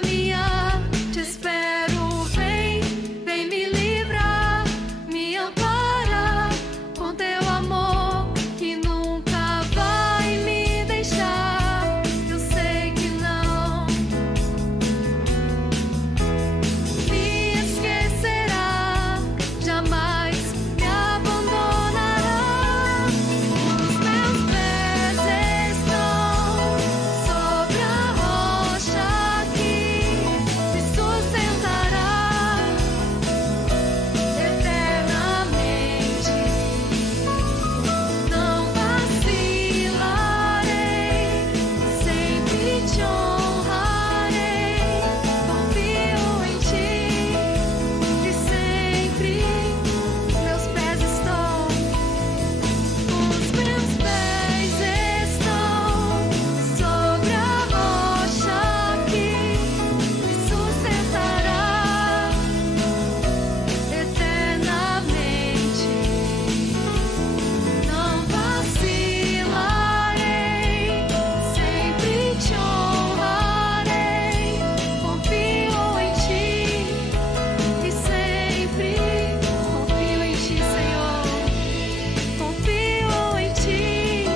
caminhar, te espero, vem me livrar, me amparar com teu amor que nunca vai me deixar. Eu sei que não me esquecerá, jamais me abandonará. Os meus pés estão sobre a rocha que me sustentará eternamente. Não vacilarei, sempre te honrarei. Confio em ti e sempre meus pés estão. Os meus pés estão sobre a rocha que me sustentará eternamente. Não vacilarei, sempre te honrarei. Confio em ti e sempre confio em ti, Senhor. Confio em ti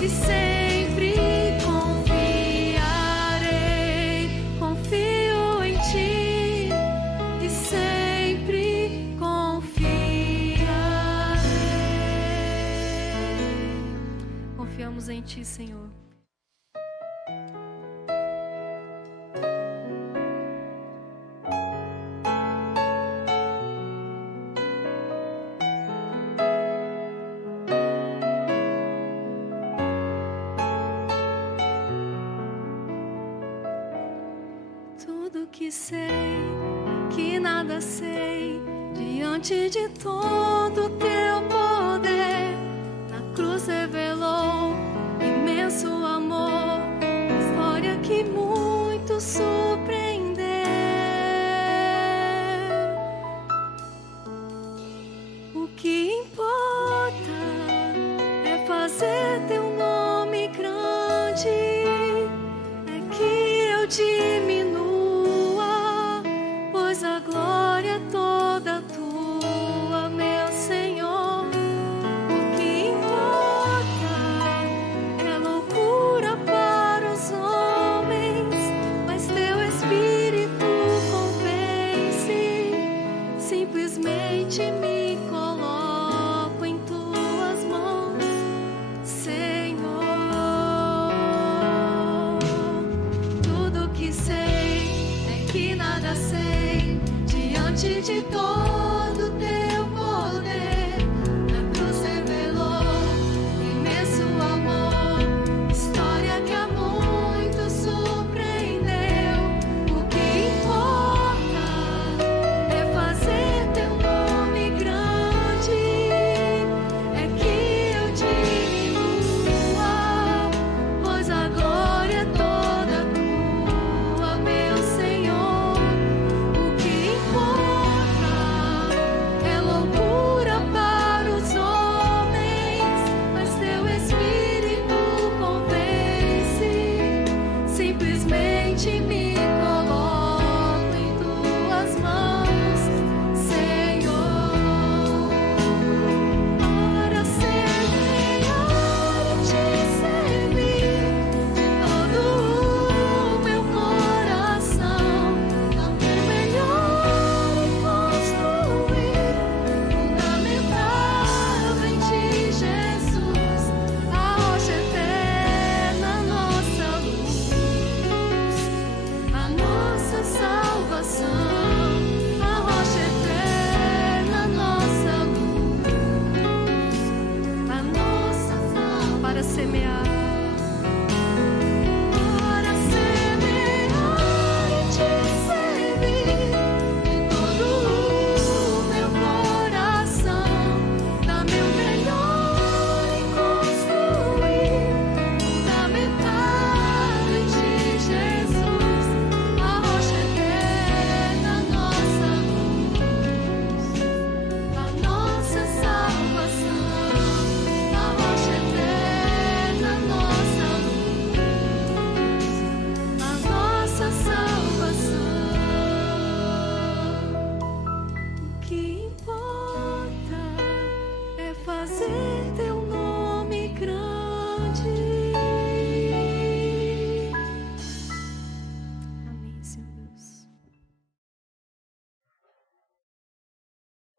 e sempre confiarei. Confio em ti e sempre confiarei. Confiamos em ti, Senhor. Tudo que sei, que nada sei, diante de todo teu poder. Na cruz revelou imenso amor, história que muito surpreender. O que importa é fazer teu nome grande, é que eu diminua, pois a glória é toda tua, meu Senhor. O que importa é loucura para os homens, mas teu Espírito convence. Simplesmente me coloco em tuas mãos, Senhor.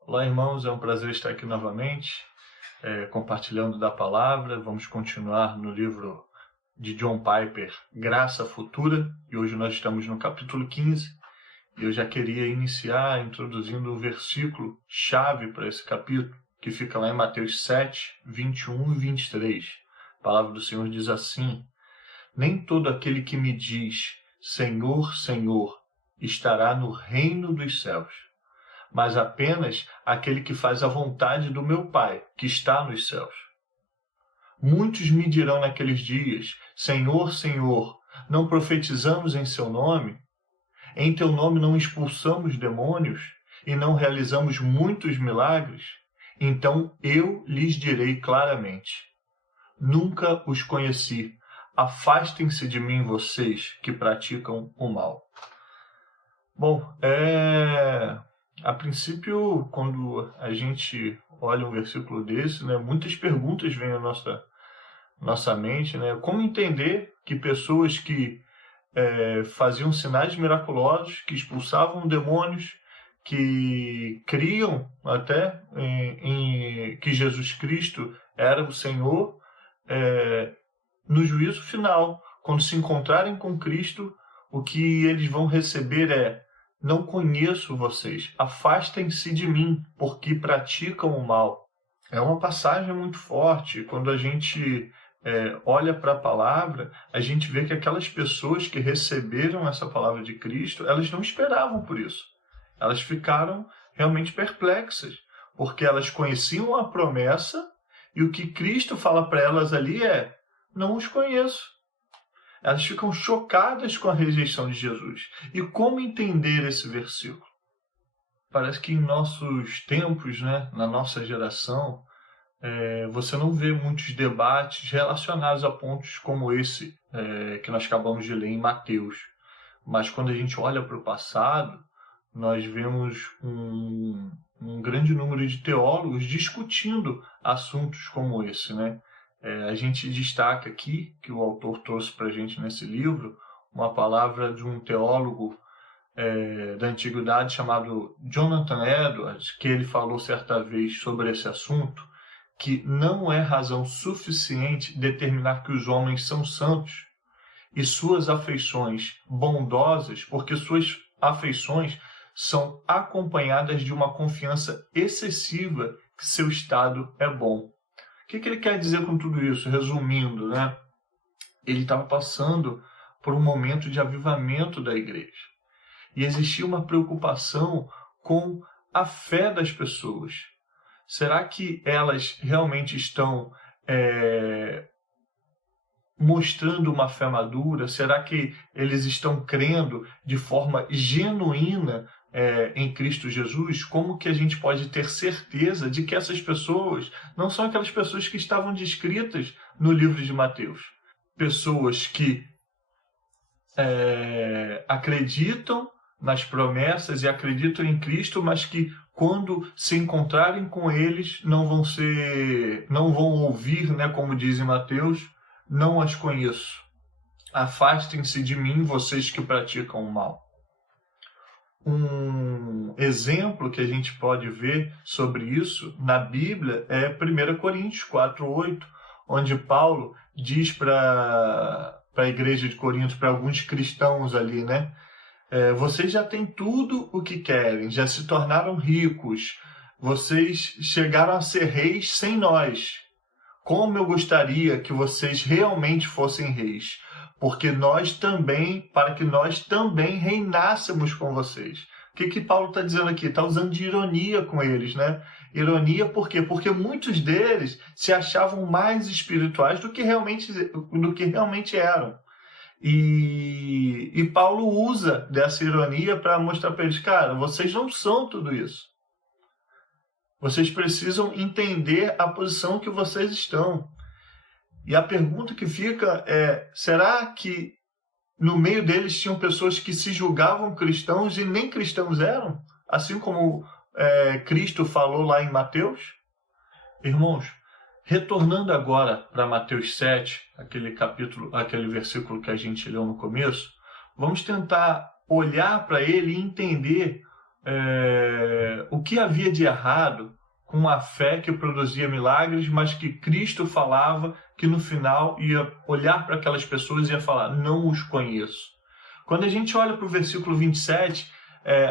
Olá, irmãos, é um prazer estar aqui novamente, compartilhando da palavra. Vamos continuar no livro de John Piper, Graça Futura, e hoje nós estamos no capítulo 15, e eu já queria iniciar introduzindo o versículo chave para esse capítulo, que fica lá em Mateus 7, 21 e 23. A palavra do Senhor diz assim: nem todo aquele que me diz, Senhor, Senhor, estará no reino dos céus, mas apenas aquele que faz a vontade do meu Pai, que está nos céus. Muitos me dirão naqueles dias, Senhor, Senhor, não profetizamos em seu nome? Em teu nome não expulsamos demônios e não realizamos muitos milagres? Então eu lhes direi claramente, nunca os conheci. Afastem-se de mim, vocês que praticam o mal. Bom, a princípio, quando a gente olha um versículo desse, né, muitas perguntas vêm à nossa mente, né? Como entender que pessoas que faziam sinais miraculosos, que expulsavam demônios, que criam até em que Jesus Cristo era o Senhor, no juízo final, quando se encontrarem com Cristo, o que eles vão receber é: não conheço vocês, afastem-se de mim, porque praticam o mal. É uma passagem muito forte. Quando a gente olha para a palavra, a gente vê que aquelas pessoas que receberam essa palavra de Cristo, elas não esperavam por isso. Elas ficaram realmente perplexas, porque elas conheciam a promessa e o que Cristo fala para elas ali é: não os conheço. Elas ficam chocadas com a rejeição de Jesus. E como entender esse versículo? Parece que em nossos tempos, né, na nossa geração, você não vê muitos debates relacionados a pontos como esse que nós acabamos de ler em Mateus. Mas quando a gente olha para o passado, nós vemos um grande número de teólogos discutindo assuntos como esse, né? A gente destaca aqui, que o autor trouxe para a gente nesse livro, uma palavra de um teólogo da antiguidade chamado Jonathan Edwards, que ele falou certa vez sobre esse assunto, que não é razão suficiente determinar que os homens são santos e suas afeições bondosas, porque suas afeições são acompanhadas de uma confiança excessiva que seu estado é bom. O que ele quer dizer com tudo isso? Resumindo, né? Ele estava passando por um momento de avivamento da igreja. E existia uma preocupação com a fé das pessoas. Será que elas realmente estão mostrando uma fé madura? Será que eles estão crendo de forma genuína em Cristo Jesus? Como que a gente pode ter certeza de que essas pessoas não são aquelas pessoas que estavam descritas no livro de Mateus? Pessoas que acreditam nas promessas e acreditam em Cristo, mas que quando se encontrarem com eles não vão ouvir, né, como diz em Mateus, não as conheço. Afastem-se de mim, vocês que praticam o mal. Um exemplo que a gente pode ver sobre isso na Bíblia é 1 Coríntios 4:8, onde Paulo diz para a igreja de Corinto, para alguns cristãos ali, né? Vocês já têm tudo o que querem, já se tornaram ricos, vocês chegaram a ser reis sem nós. Como eu gostaria que vocês realmente fossem reis, para que nós também reinássemos com vocês. O que Paulo está dizendo aqui? Está usando de ironia com eles, né? Ironia por quê? Porque muitos deles se achavam mais espirituais do que realmente eram. E Paulo usa dessa ironia para mostrar para eles: cara, vocês não são tudo isso. Vocês precisam entender a posição que vocês estão. E a pergunta que fica é: será que no meio deles tinham pessoas que se julgavam cristãos e nem cristãos eram? Assim como Cristo falou lá em Mateus? Irmãos, retornando agora para Mateus 7, aquele versículo que a gente leu no começo, vamos tentar olhar para ele e entender o que havia de errado com a fé que produzia milagres, mas que Cristo falava que no final ia olhar para aquelas pessoas e ia falar, não os conheço. Quando a gente olha para o versículo 27,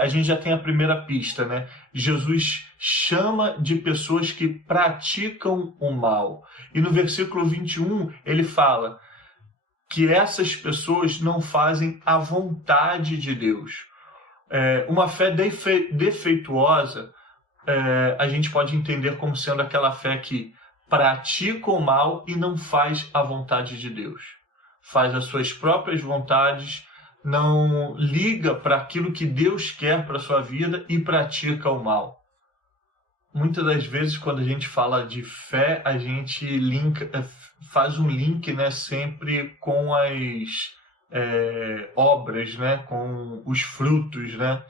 a gente já tem a primeira pista, né? Jesus chama de pessoas que praticam o mal. E no versículo 21, ele fala que essas pessoas não fazem a vontade de Deus. Uma fé defeituosa, a gente pode entender como sendo aquela fé que pratica o mal e não faz a vontade de Deus. Faz as suas próprias vontades, não liga para aquilo que Deus quer para a sua vida e pratica o mal. Muitas das vezes, quando a gente fala de fé, a gente faz um link, né, sempre com as obras, né, com os frutos, né?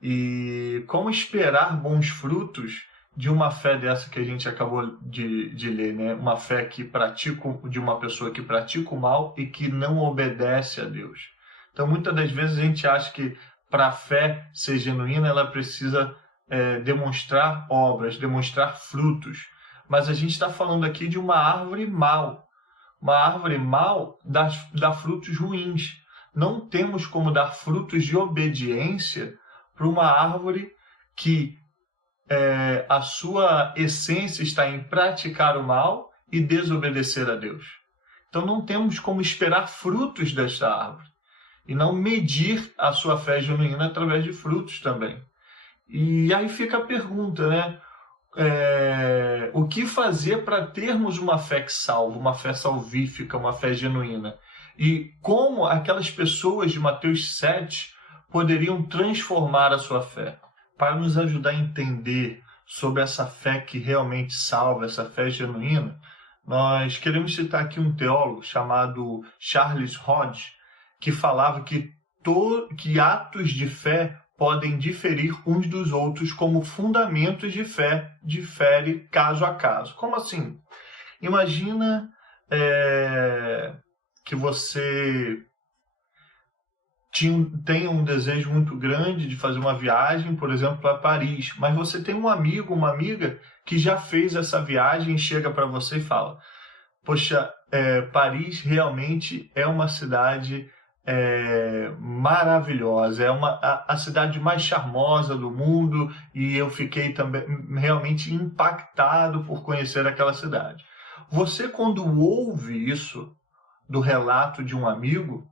E como esperar bons frutos de uma fé dessa que a gente acabou de ler, né? Uma fé de uma pessoa que pratica o mal e que não obedece a Deus. Então, muitas das vezes a gente acha que para a fé ser genuína, ela precisa demonstrar obras, demonstrar frutos. Mas a gente está falando aqui de uma árvore mal. Uma árvore mal dá frutos ruins. Não temos como dar frutos de obediência para uma árvore que a sua essência está em praticar o mal e desobedecer a Deus. Então não temos como esperar frutos desta árvore e não medir a sua fé genuína através de frutos também. E aí fica a pergunta, né? O que fazer para termos uma fé que salva, uma fé salvífica, uma fé genuína? E como aquelas pessoas de Mateus 7 poderiam transformar a sua fé? Para nos ajudar a entender sobre essa fé que realmente salva, essa fé genuína, nós queremos citar aqui um teólogo chamado Charles Hodge, que falava que atos de fé podem diferir uns dos outros como fundamentos de fé difere caso a caso. Como assim? Imagina que você tem um desejo muito grande de fazer uma viagem, por exemplo, para Paris, mas você tem um amigo, uma amiga que já fez essa viagem, chega para você e fala, poxa, Paris realmente é uma cidade maravilhosa, é a cidade mais charmosa do mundo e eu fiquei também realmente impactado por conhecer aquela cidade. Você, quando ouve isso do relato de um amigo,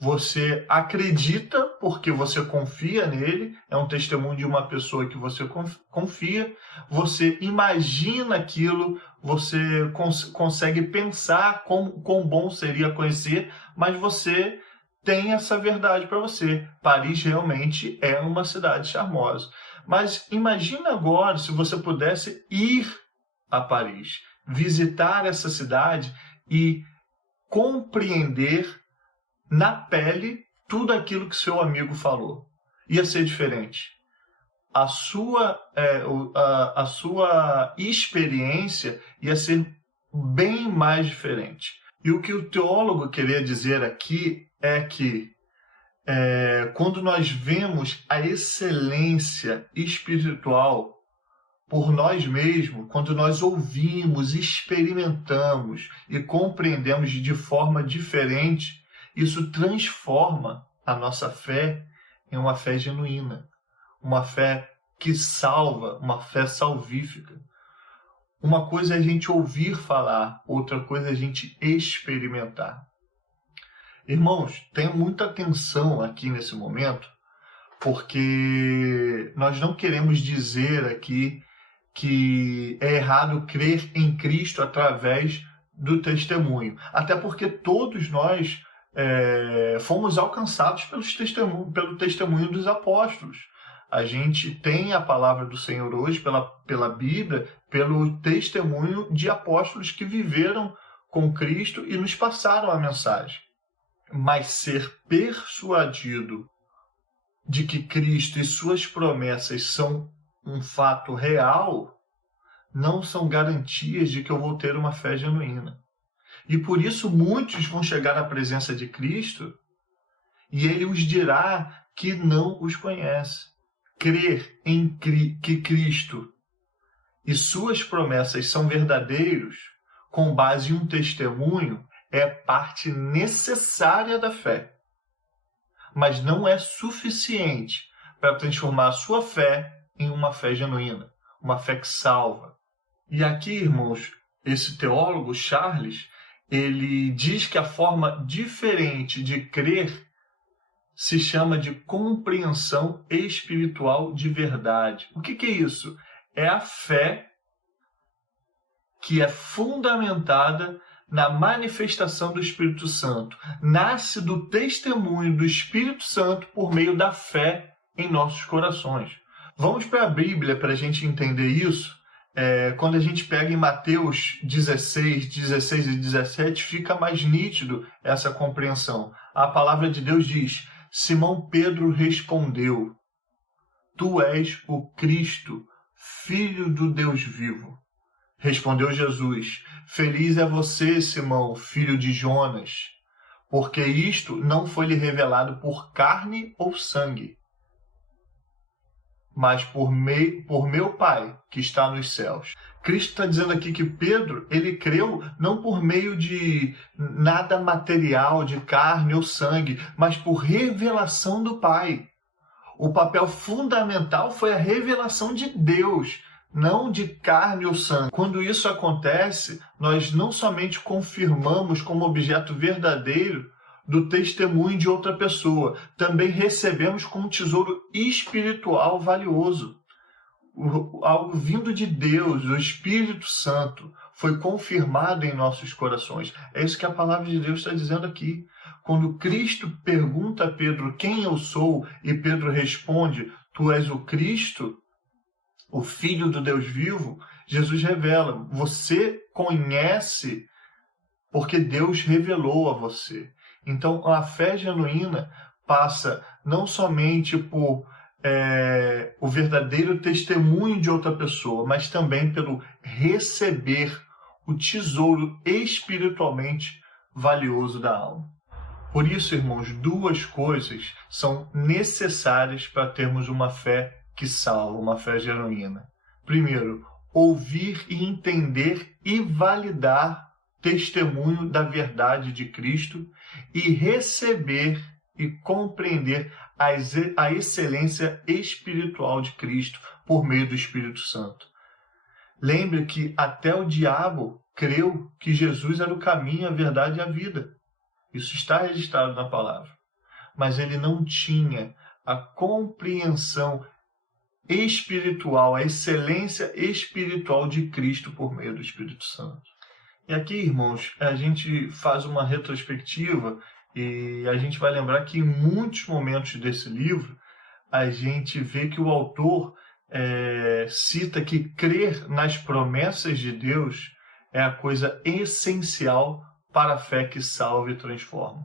você acredita porque você confia nele, é um testemunho de uma pessoa que você confia, você imagina aquilo, você consegue pensar quão bom seria conhecer, mas você tem essa verdade para você. Paris realmente é uma cidade charmosa. Mas imagina agora se você pudesse ir a Paris, visitar essa cidade e compreender na pele tudo aquilo que seu amigo falou. Ia ser diferente. A sua experiência ia ser bem mais diferente. E o que o teólogo queria dizer aqui é que quando nós vemos a excelência espiritual por nós mesmos, quando nós ouvimos, experimentamos e compreendemos de forma diferente, isso transforma a nossa fé em uma fé genuína, uma fé que salva, uma fé salvífica. Uma coisa é a gente ouvir falar, outra coisa é a gente experimentar. Irmãos, tenham muita atenção aqui nesse momento, porque nós não queremos dizer aqui que é errado crer em Cristo através do testemunho. Até porque todos nós fomos alcançados pelo testemunho dos apóstolos. A gente tem a palavra do Senhor hoje pela Bíblia, pelo testemunho de apóstolos que viveram com Cristo e nos passaram a mensagem. Mas ser persuadido de que Cristo e suas promessas são um fato real não são garantias de que eu vou ter uma fé genuína. E por isso muitos vão chegar à presença de Cristo e ele os dirá que não os conhece, crer que Cristo e suas promessas são verdadeiros com base em um testemunho é parte necessária da fé, mas não é suficiente para transformar a sua fé em uma fé genuína, uma fé que salva. E aqui, irmãos, esse teólogo, Charles, ele diz que a forma diferente de crer se chama de compreensão espiritual de verdade. O que é isso? É a fé que é fundamentada na manifestação do Espírito Santo. Nasce do testemunho do Espírito Santo por meio da fé em nossos corações. Vamos para a Bíblia para a gente entender isso. Quando a gente pega em Mateus 16 e 17, fica mais nítido essa compreensão. A palavra de Deus diz: Simão Pedro respondeu: Tu és o Cristo, Filho do Deus vivo. Respondeu Jesus: Feliz é você, Simão, filho de Jonas, porque isto não foi lhe revelado por carne ou sangue, mas por meu Pai que está nos céus. Cristo está dizendo aqui que Pedro, ele creu não por meio de nada material, de carne ou sangue, mas por revelação do Pai. O papel fundamental foi a revelação de Deus, não de carne ou sangue. Quando isso acontece, nós não somente confirmamos como objeto verdadeiro do testemunho de outra pessoa, também recebemos como tesouro espiritual valioso. Algo vindo de Deus, o Espírito Santo, foi confirmado em nossos corações. É isso que a palavra de Deus está dizendo aqui. Quando Cristo pergunta a Pedro quem eu sou, e Pedro responde: Tu és o Cristo, o Filho do Deus vivo, Jesus revela: você conhece porque Deus revelou a você. Então, a fé genuína passa não somente por o verdadeiro testemunho de outra pessoa, mas também pelo receber o tesouro espiritualmente valioso da alma. Por isso, irmãos, duas coisas são necessárias para termos uma fé que salva, uma fé genuína. Primeiro, ouvir e entender e validar testemunho da verdade de Cristo e receber e compreender a excelência espiritual de Cristo por meio do Espírito Santo. Lembre que até o diabo creu que Jesus era o caminho, a verdade e a vida. Isso está registrado na palavra. Mas ele não tinha a compreensão espiritual, a excelência espiritual de Cristo por meio do Espírito Santo. E aqui, irmãos, a gente faz uma retrospectiva e a gente vai lembrar que em muitos momentos desse livro a gente vê que o autor cita que crer nas promessas de Deus é a coisa essencial para a fé que salva e transforma.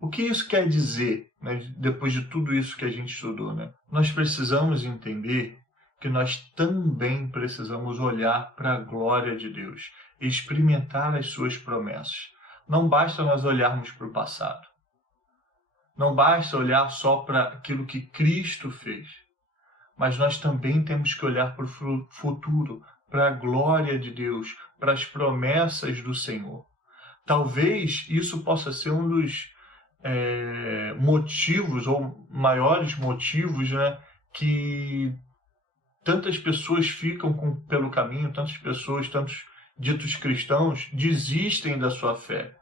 O que isso quer dizer, né, depois de tudo isso que a gente estudou? Né? Nós precisamos entender que nós também precisamos olhar para a glória de Deus e experimentar as suas promessas. Não basta nós olharmos para o passado. Não basta olhar só para aquilo que Cristo fez. Mas nós também temos que olhar para o futuro, para a glória de Deus, para as promessas do Senhor. Talvez isso possa ser um dos motivos, ou maiores motivos, né, que tantas pessoas ficam pelo caminho, tantas pessoas, tantos ditos cristãos, desistem da sua fé,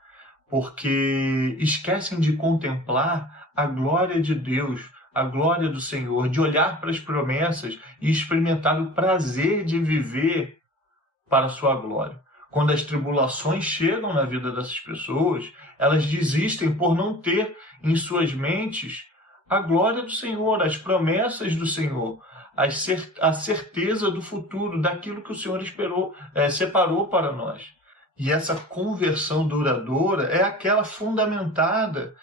porque esquecem de contemplar a glória de Deus, a glória do Senhor, de olhar para as promessas e experimentar o prazer de viver para a sua glória. Quando as tribulações chegam na vida dessas pessoas, elas desistem por não ter em suas mentes a glória do Senhor, as promessas do Senhor, a certeza do futuro, daquilo que o Senhor separou para nós. E essa conversão duradoura é aquela fundamentada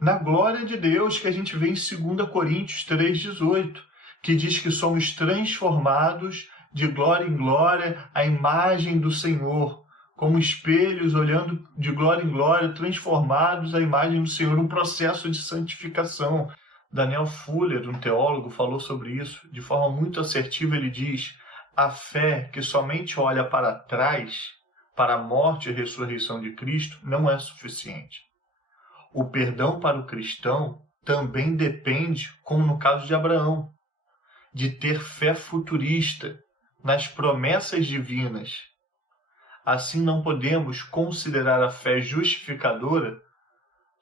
na glória de Deus que a gente vê em 2 Coríntios 3,18, que diz que somos transformados de glória em glória à imagem do Senhor, como espelhos olhando de glória em glória, transformados à imagem do Senhor, um processo de santificação. Daniel Fuller, um teólogo, falou sobre isso de forma muito assertiva. Ele diz: a fé que somente olha para trás, para a morte e ressurreição de Cristo, não é suficiente. O perdão para o cristão também depende, como no caso de Abraão, de ter fé futurista nas promessas divinas. Assim, não podemos considerar a fé justificadora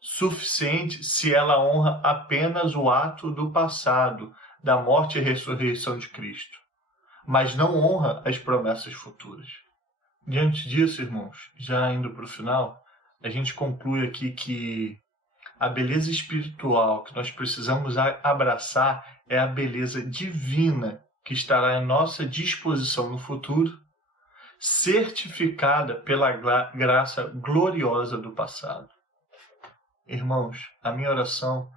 suficiente se ela honra apenas o ato do passado, da morte e ressurreição de Cristo, mas não honra as promessas futuras. Diante disso, irmãos, já indo para o final, a gente conclui aqui que a beleza espiritual que nós precisamos abraçar é a beleza divina que estará à nossa disposição no futuro, certificada pela graça gloriosa do passado. Irmãos, a minha oração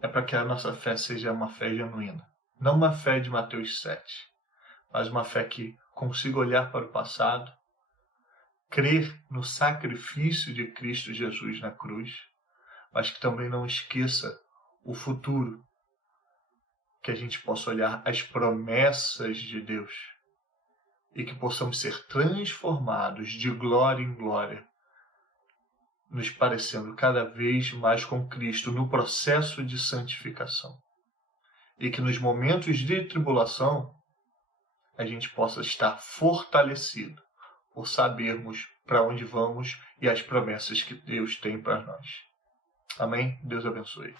é para que a nossa fé seja uma fé genuína. Não uma fé de Mateus 7, mas uma fé que consiga olhar para o passado, crer no sacrifício de Cristo Jesus na cruz, mas que também não esqueça o futuro, que a gente possa olhar as promessas de Deus e que possamos ser transformados de glória em glória, nos parecendo cada vez mais com Cristo no processo de santificação. E que nos momentos de tribulação a gente possa estar fortalecido por sabermos para onde vamos e as promessas que Deus tem para nós. Amém? Deus abençoe.